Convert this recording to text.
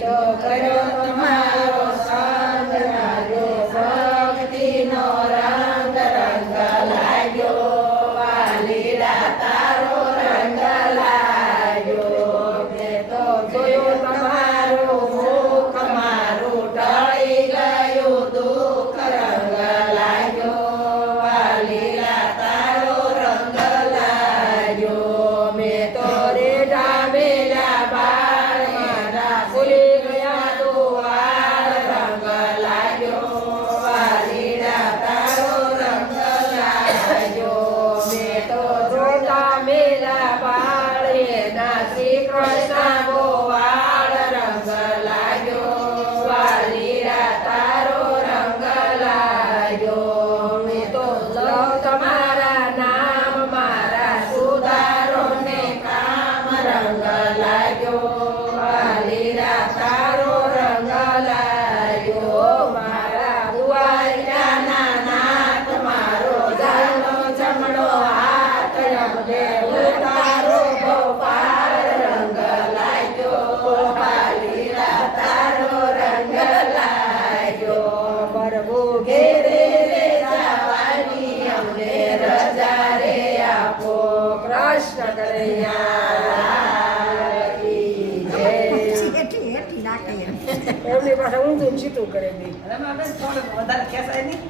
તો કર્યો તમારો સંગ લાગ્યો ભક્તિનો રંગ રંગ લાગ્યો વાલીડા તારો રંગ લાગ્યો મેં તો જોયું તમારું મુખ મારું ઢળી ગયું દુઃખ રંગ લાગ્યો વાલીડા તારો રંગ લાગ્યો મેં તો રેડા મેલા બાળ મારા ભૂલી ગયા દુવાળ રંગ લાગ્યો વાલીડા તારો રંગ લાગ્યો મેં તો જોતા મેલા બાળ એના શ્રી કૃષ્ણ ગોવાળ રંગ લાગ્યો વાલીડા તારો રંગ લાગ્યો મેં તો લઉં તમારા નામ મારા સુધારો ને કામ રંગ લાગ્યો વાલીડા તારો રંગ લાગ્યો મારા દુવારિયાના નાથ મારો જાનો જમણો હાથ અમને ઉતારો ગોપાલ રંગ લાગ્યો વાલીડા તારો રંગ લાગ્યો પ્રભુ ઘેરે રે જવાની અમને રજા રે આપો કૃષ્ણ કનૈયા કી જય. એમની પાસે ઊંધું ચીતું કરે દી રમાબેન થોડુંક વધારે ખેંચાય નહીં.